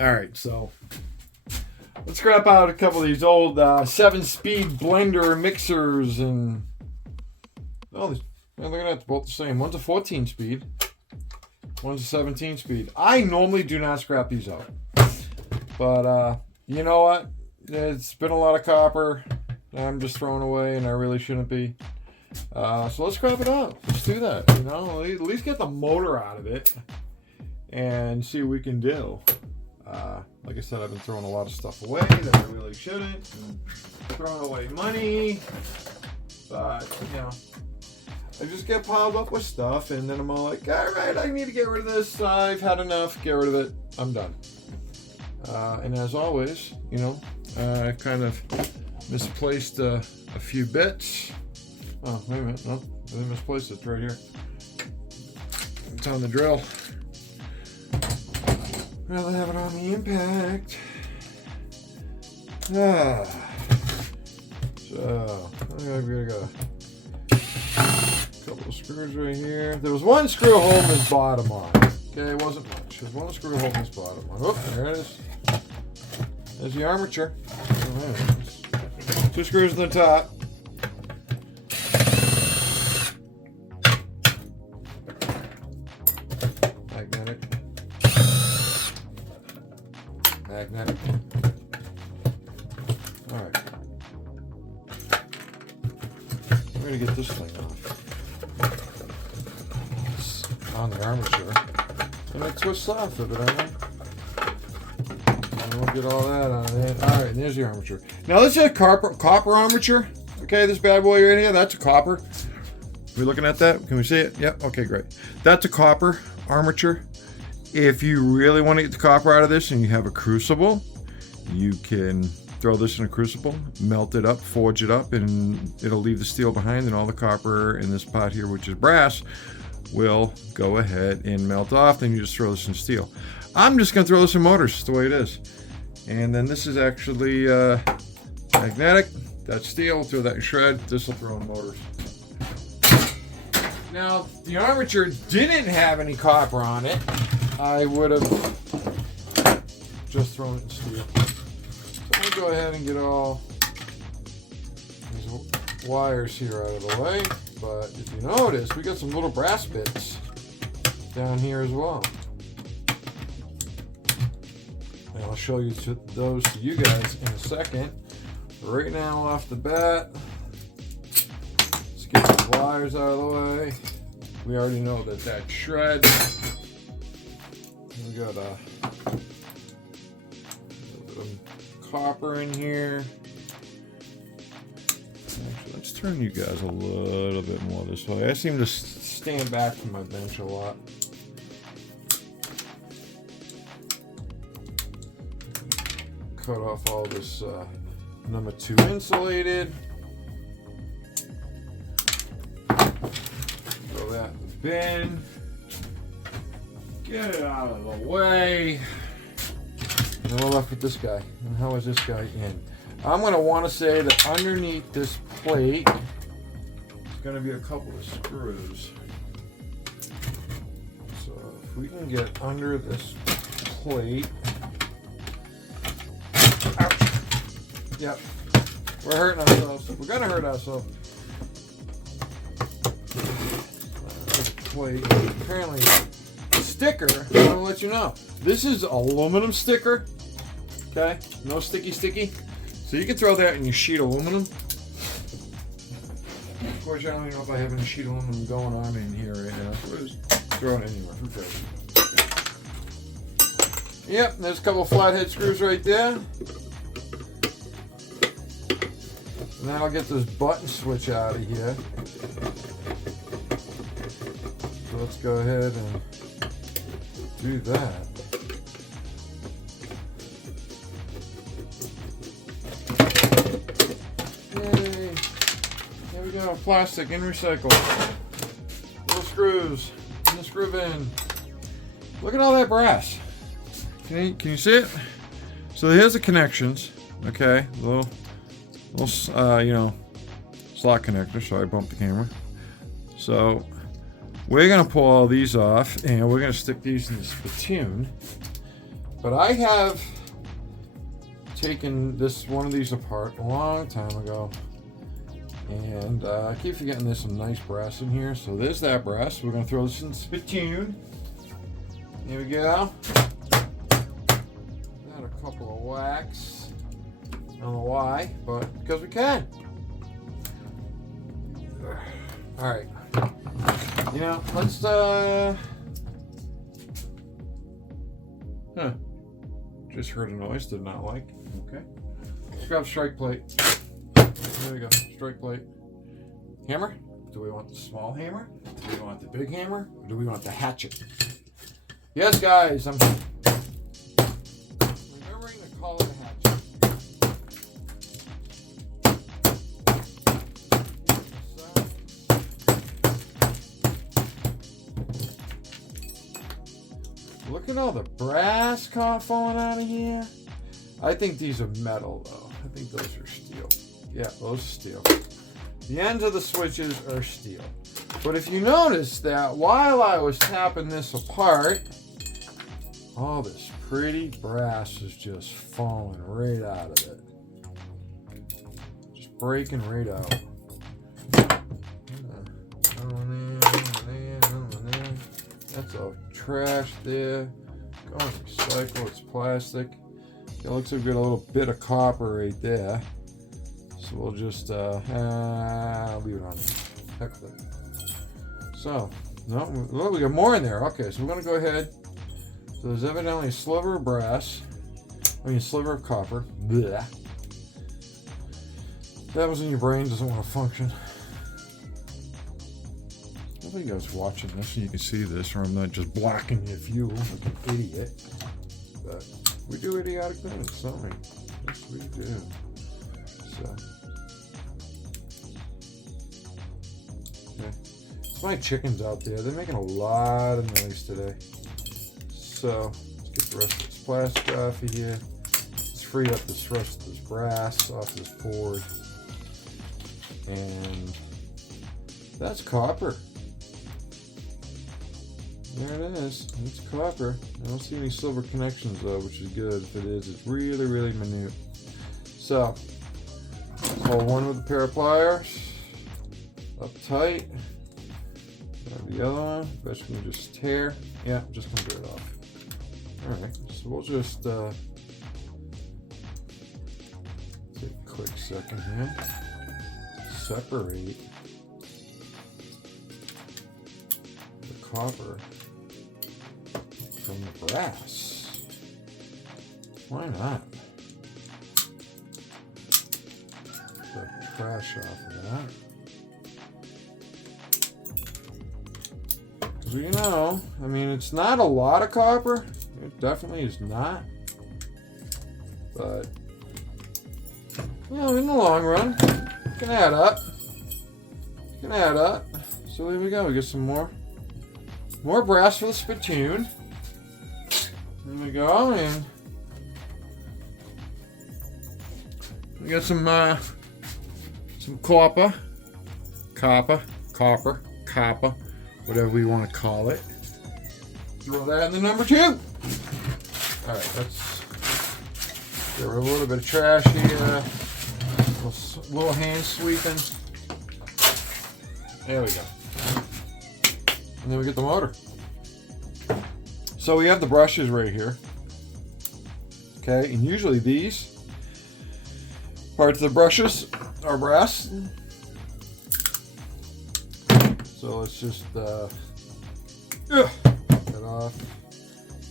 All right, so let's scrap out a couple of these old 7-speed blender mixers and look at that, both the same. One's a 14-speed, one's a 17-speed. I normally do not scrap these out, but you know what? It's been a lot of copper I'm just throwing away, and I really shouldn't be. So let's scrap it out. Let's do that. You know, at least get the motor out of it and see what we can do. Like I said, I've been throwing a lot of stuff away that I really shouldn't. Throwing away money, but you know, I just get piled up with stuff, and then I'm all like, all right, I need to get rid of this. I've had enough. Get rid of it. I'm done. And as always, you know, I kind of misplaced a few bits. Oh, wait a minute. No, I didn't misplace it. It's right here. It's on the drill. Rather have it on the impact. So, I've got a couple of screws right here. There was one screw holding this bottom on. Okay, it wasn't much. There's one screw holding this bottom on. Oh, there it is. There's the armature. Oh, 2 screws on the top. Magnetic. Alright. We're going to get this thing off. It's on the armature. And it twists off of it, I know. And we'll get all that on it. Alright, there's the armature. Now this is a copper armature. Okay, this bad boy right here, that's a copper. We looking at that? Can we see it? Yep, okay, great. That's a copper armature. If you really want to get the copper out of this and you have a crucible, you can throw this in a crucible, melt it up, forge it up, and it'll leave the steel behind, and all the copper in this pot here, which is brass, will go ahead and melt off. Then you just throw this in steel. I'm just going to throw this in motors. That's the way it is. And then this is actually magnetic. That's steel. Throw that in shred. This will throw in motors. Now, the armature didn't have any copper on it. I would have just thrown it in steel. So I'm going to go ahead and get all these wires here out of the way. But if you notice, we got some little brass bits down here as well. And I'll show you those to you guys in a second. But right now, off the bat, let's get the wires out of the way. We already know that that's shred. We got a little bit of copper in here. Actually, let's turn you guys a little bit more this way. I seem to stand back from my bench a lot. Cut off all this number 2 insulated. Throw that in the bin. Get it out of the way. And we're left with this guy. And how is this guy in? I'm going to want to say that underneath this plate is going to be a couple of screws. So if we can get under this plate. Ouch. Yep. We're hurting ourselves. We're going to hurt ourselves. Plate. Apparently, sticker, I'm going to let you know. This is aluminum sticker. Okay? No sticky. So you can throw that in your sheet aluminum. Of course, I don't even know if I have any sheet aluminum going on in here right now. So just throw it anywhere. Who cares? Yep, there's a couple flathead screws right there. And then I'll get this button switch out of here. So let's go ahead and do that. Yay. There we go. Plastic and recycle. Little screws in the screw bin. Look at all that brass. Can you see it? So here's the connections. Okay, little slot connector. Sorry, I bumped the camera. So we're gonna pull all these off, and we're gonna stick these in the spittoon. But I have taken one of these apart a long time ago. And I keep forgetting there's some nice brass in here. So there's that brass. We're going to throw this in the spittoon. Here we go. Got a couple of whacks. I don't know why, but because we can. Alright. You know, let's just heard a noise, did not like. Okay. Let's grab strike plate. There we go. Strike plate. Hammer. Do we want the small hammer? Do we want the big hammer? Or do we want the hatchet? Yes, guys, I'm remembering to call it a hatchet. Look at all the brass falling out of here. I think these are metal, though. I think those are steel. Yeah, those are steel. The ends of the switches are steel. But if you notice that while I was tapping this apart, all this pretty brass is just falling right out of it. Just breaking right out. That's all trash there. Go and recycle, it's plastic. It looks like we've got a little bit of copper right there. So we'll just leave it on there. Heck with it. So, no, we got more in there. Okay, so we're gonna go ahead. So there's evidently a sliver of brass. A sliver of copper. Blech. That was in your brain, doesn't want to function. I think you guys watching this and you can see this, or I'm not just blocking your view like an idiot. But we do idiotic things, don't we? Yes, we do. So, okay. It's my chickens out there. They're making a lot of noise today. So, let's get the rest of this plastic off of here. Let's free up this rest of this brass off this board. And that's copper. There it is. It's copper. I don't see any silver connections though, which is good. If it is, it's really, really minute. So, hold one with a pair of pliers. Up tight. Grab the other one. Bet you can just tear. Yeah, just gonna tear it off. Alright, so we'll just take a quick second here. Separate the copper from the brass. Why not? Get the trash off of that. Because you know, I mean, it's not a lot of copper. It definitely is not. But, you know, in the long run, it can add up. It can add up. So there we go. We get some more brass for the spittoon. There we go. And we got some copper, whatever we want to call it. Throw that in the number 2. All right, let's get rid of a little bit of trash here. A little hand sweeping. There we go. And then we get the motor. So we have the brushes right here. Okay, and usually these parts of the brushes are brass. So let's just cut off.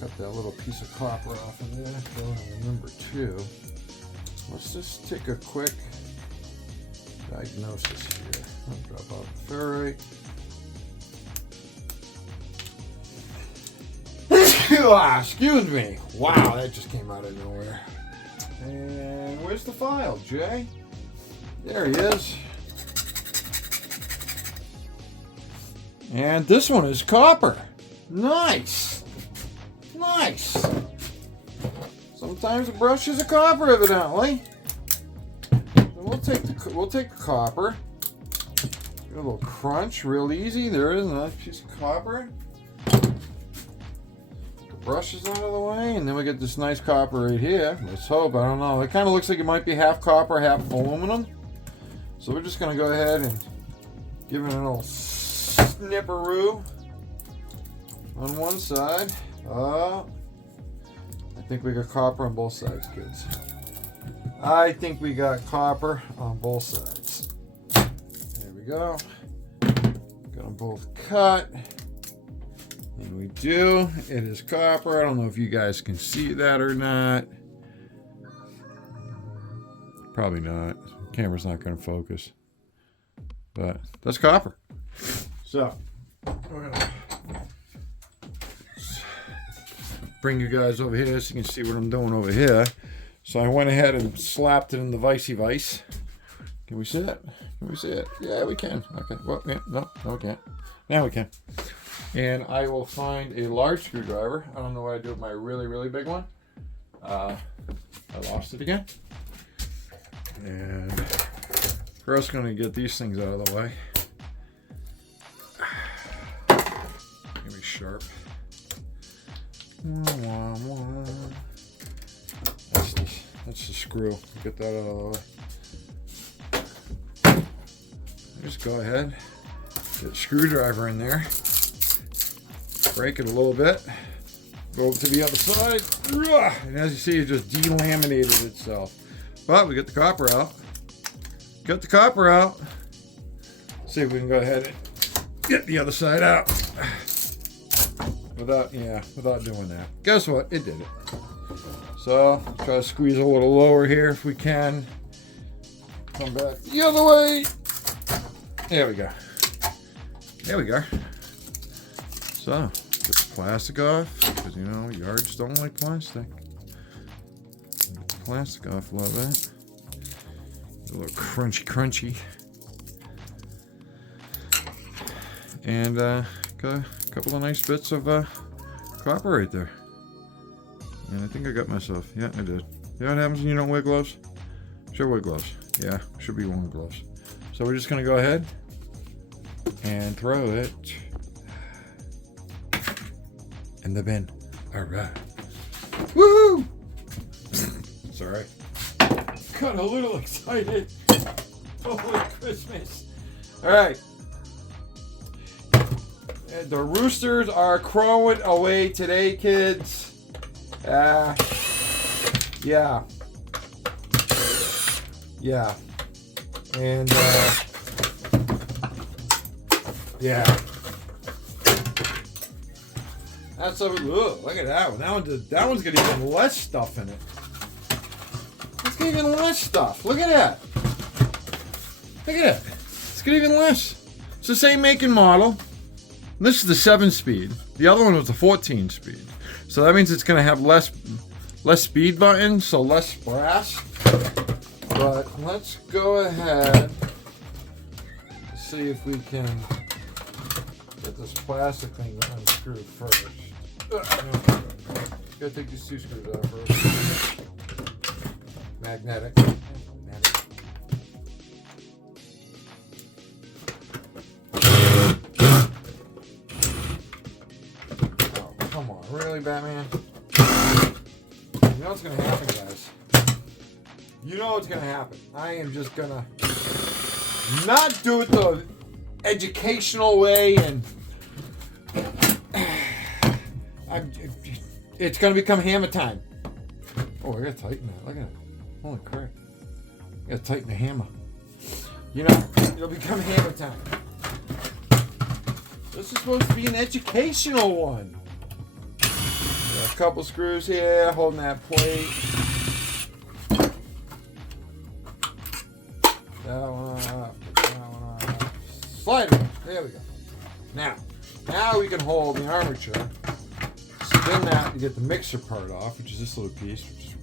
Cut that little piece of copper off of there. Go on the number 2. Let's just take a quick diagnosis here. I'll drop out the ferrite. Excuse me. Wow, that just came out of nowhere. And where's the file, Jay? There he is. And this one is copper. Nice. Nice. Sometimes the brushes are copper, evidently. And we'll take the copper. Get a little crunch, real easy. There is a nice piece of copper. brushes out of the way, and then we get this nice copper right here. Let's hope. I don't know. It kind of looks like it might be half copper, half aluminum. So we're just going to go ahead and give it a little snipperoo on one side. I think we got copper on both sides, kids. I think we got copper on both sides. There we go. Got them both cut. And we do. It is copper. I don't know if you guys can see that or not. Probably not. The camera's not going to focus. But that's copper. So, we're going to bring you guys over here so you can see what I'm doing over here. So I went ahead and slapped it in the vicey vice. Can we see it? Can we see it? Yeah, we can. Okay. Well, yeah, no, we can't. Now we can. And I will find a large screwdriver. I don't know what I do with my really, really big one. I lost it again. And first, going to get these things out of the way. Give me sharp. That's the screw. Get that out of the way. Just go ahead, get a screwdriver in there, break it a little bit, go over to the other side, and as you see, it just delaminated itself. But we get the copper out. Get the copper out. See if we can go ahead and get the other side out. Without doing that. Guess what? It did it. So, try to squeeze a little lower here if we can. Come back the other way. There we go. There we go. So, get the plastic off, because you know, yards don't like plastic. Get the plastic off a little bit. A little crunchy. And got a couple of nice bits of copper right there. And I think I got myself. Yeah, I did. You know what happens when you don't wear gloves? Should wear gloves. Yeah, should be wearing gloves. So we're just going to go ahead and throw it in the bin. All right. Woohoo! Sorry. Got a little excited. Holy Christmas. All right. The roosters are crowing away today, kids. Yeah. And, yeah. That's so, look at that one. That one's got even less stuff in it. It's got even less stuff. Look at that. Look at that. It's got even less. It's the same make and model. This is the 7-speed. The other one was the 14-speed. So that means it's going to have less speed buttons, so less brass. But let's go ahead and see if we can get this plastic thing unscrewed first. Gotta take these two screws out first. Magnetic. Really, Batman? You know what's going to happen, guys? You know what's going to happen. I am just going to not do it the educational way, and it's going to become hammer time. Oh, I got to tighten that. Look at it. Holy crap. I got to tighten the hammer. You know, it'll become hammer time. This is supposed to be an educational one. A couple screws here holding that plate. That one up. That one up. Slide it up. There we go. Now we can hold the armature. Spin that to get the mixer part off, which is this little piece, which is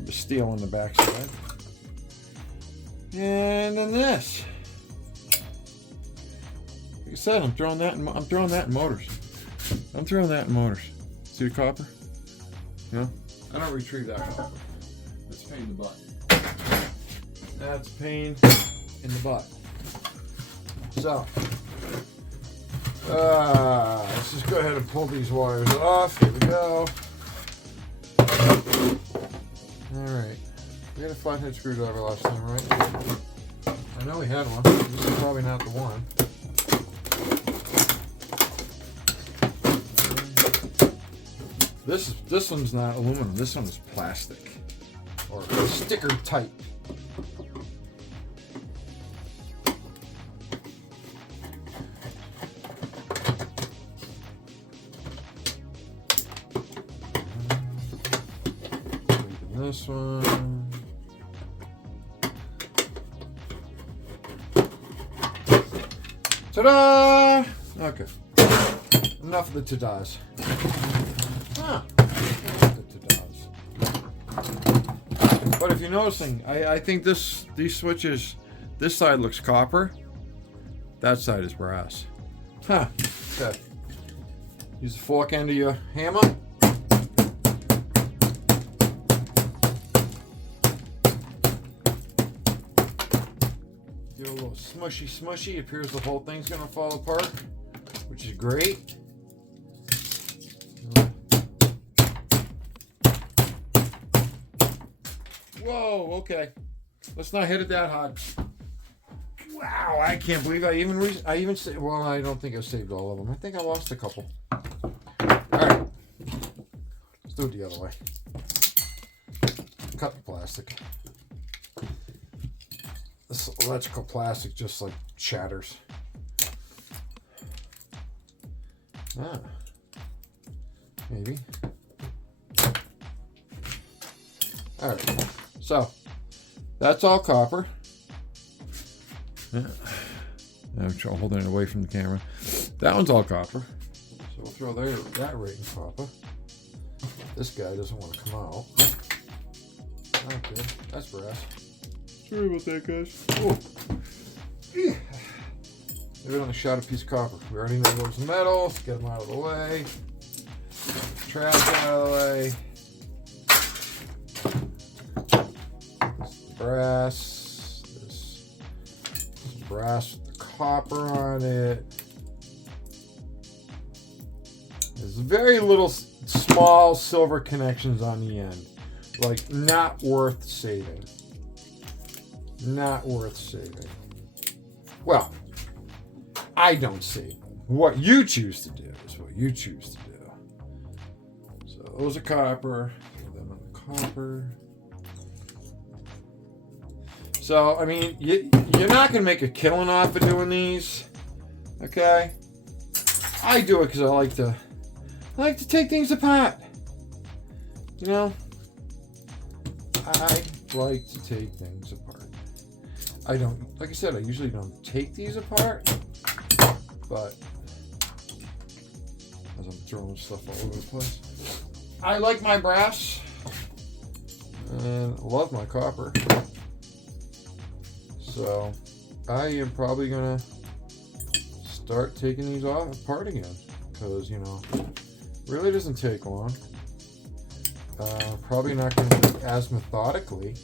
the steel on the back side. And then this. Like I said, I'm throwing that in motors. I'm throwing that in motors. See the copper? Yeah? I don't retrieve that copper. That's a pain in the butt. That's a pain in the butt. So, Let's just go ahead and pull these wires off. Here we go. Alright. We had a flathead screwdriver last time, right? I know we had one. This is probably not the one. This one's not aluminum. This one is plastic. Or sticker type. This one. Ta-da! Okay. Enough of the ta-das. But if you're noticing, I think these switches, this side looks copper. That side is brass. Huh. Okay. Use the fork end of your hammer. Get a little smushy. It appears the whole thing's gonna fall apart, which is great. Whoa, okay. Let's not hit it that hard. Wow, I can't believe I even saved, well, I don't think I saved all of them. I think I lost a couple. All right. Let's do it the other way. Cut the plastic. This electrical plastic just like shatters. Maybe. All right. So, that's all copper. I'm holding it away from the camera. That one's all copper. So we'll throw that right in copper. This guy doesn't want to come out. Okay, that's brass. Sorry about that, guys. Oh. Yeah. Maybe on a shot a piece of copper. We already know those metals. Get them out of the way. Trash out of the way. Brass. This brass with the copper on it. There's very little small silver connections on the end. Like, not worth saving. Not worth saving. Well, I don't save them. What you choose to do is what you choose to do. So those are copper. Throw them on the copper. So, I mean, you're not going to make a killing off of doing these. Okay? I do it because I like to take things apart. You know? I like to take things apart. I don't, like I said, I usually don't take these apart, but as I'm throwing stuff all over the place. I like my brass and love my copper. So I am probably gonna start taking these apart again because, you know, really doesn't take long. Probably not going to do it as methodically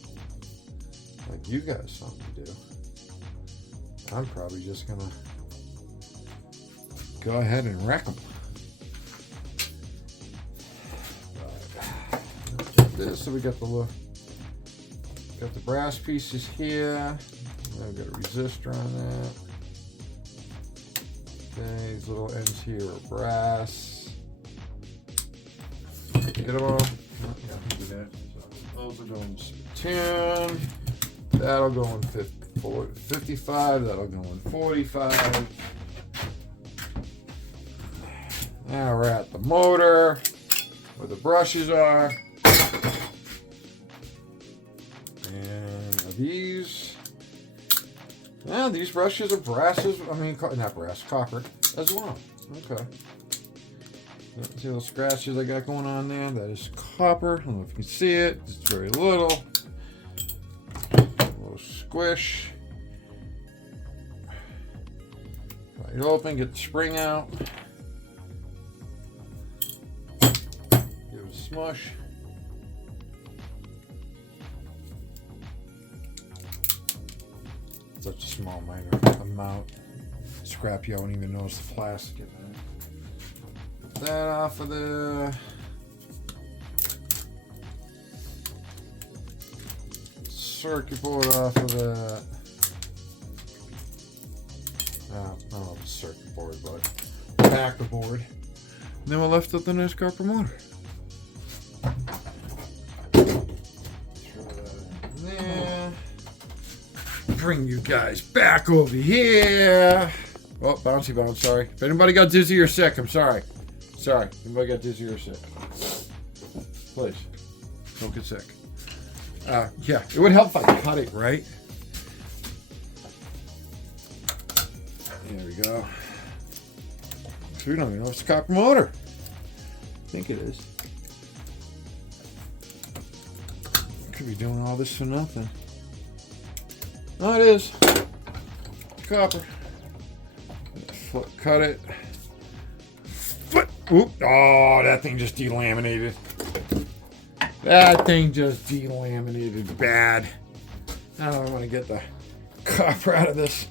like you guys something to do. I'm probably just going to go ahead and wreck them. Right. So we got the brass pieces here. I've got a resistor on that. Okay, these little ends here are brass. Get them all. Oh, yeah, I can do that. So those are going spittoon. That'll go in 55. That'll go in 45. Now we're at the motor where the brushes are. And these. Yeah, these brushes are brasses. I mean, not brass, copper as well. Okay. See those scratches I got going on there? That is copper. I don't know if you can see it. It's very little. A little squish. Pry it open, get the spring out. Give it a smush. Such a small minor amount. Scrap, you won't even notice the plastic in there. that off of the circuit board off of the not the circuit board, but backer board. And then we're left with the nice copper motor. There. Bring you guys back over here. Oh, bouncy bounce, sorry. If anybody got dizzy or sick, I'm sorry. Sorry, anybody got dizzy or sick. Please, don't get sick. Yeah, it would help if I cut it, right? There we go. So we don't even know it's a copper motor. I think it is. Could be doing all this for nothing. Oh, it is. Copper. Cut it. Oop. Oh, that thing just delaminated. That thing just delaminated bad. Now I want to get the copper out of this.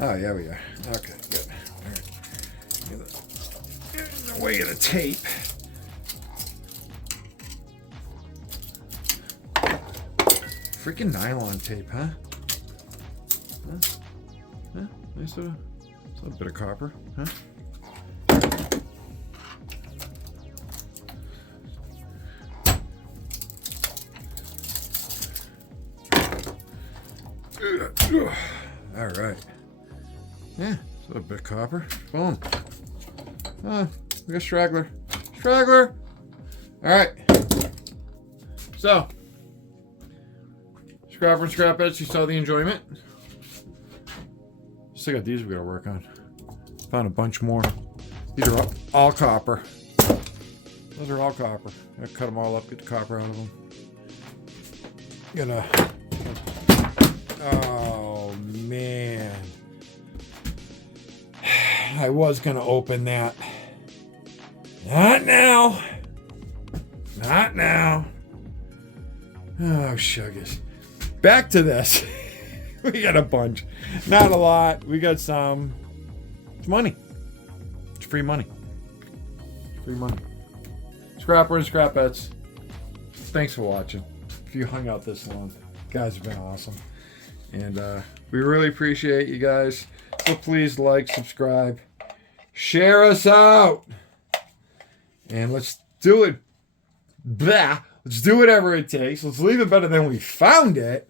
Oh, yeah, we are. Okay, good. All right. Get in the way of the tape. Freaking nylon tape, huh? Huh? Nice little bit of copper, huh? All right. Yeah, so a bit of copper. Boom. We got straggler. Straggler. All right. So, scrapper and scrapettes, you saw the enjoyment. Still got these we gotta work on. Found a bunch more. These are all copper. Those are all copper. I'm gonna cut them all up, get the copper out of them. Oh man. I was gonna open that. Not now. Not now. Oh, suggers. Back to this. We got a bunch. Not a lot. We got some. It's money. It's free money. Free money. Scrapper and scrapettes. Thanks for watching. If you hung out this long, you guys have been awesome. And we really appreciate you guys. So please like, subscribe, share us out. And let's do it. Blah. Let's do whatever it takes. Let's leave it better than we found it.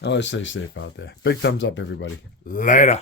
Now let's stay safe out there. Big thumbs up, everybody. Later.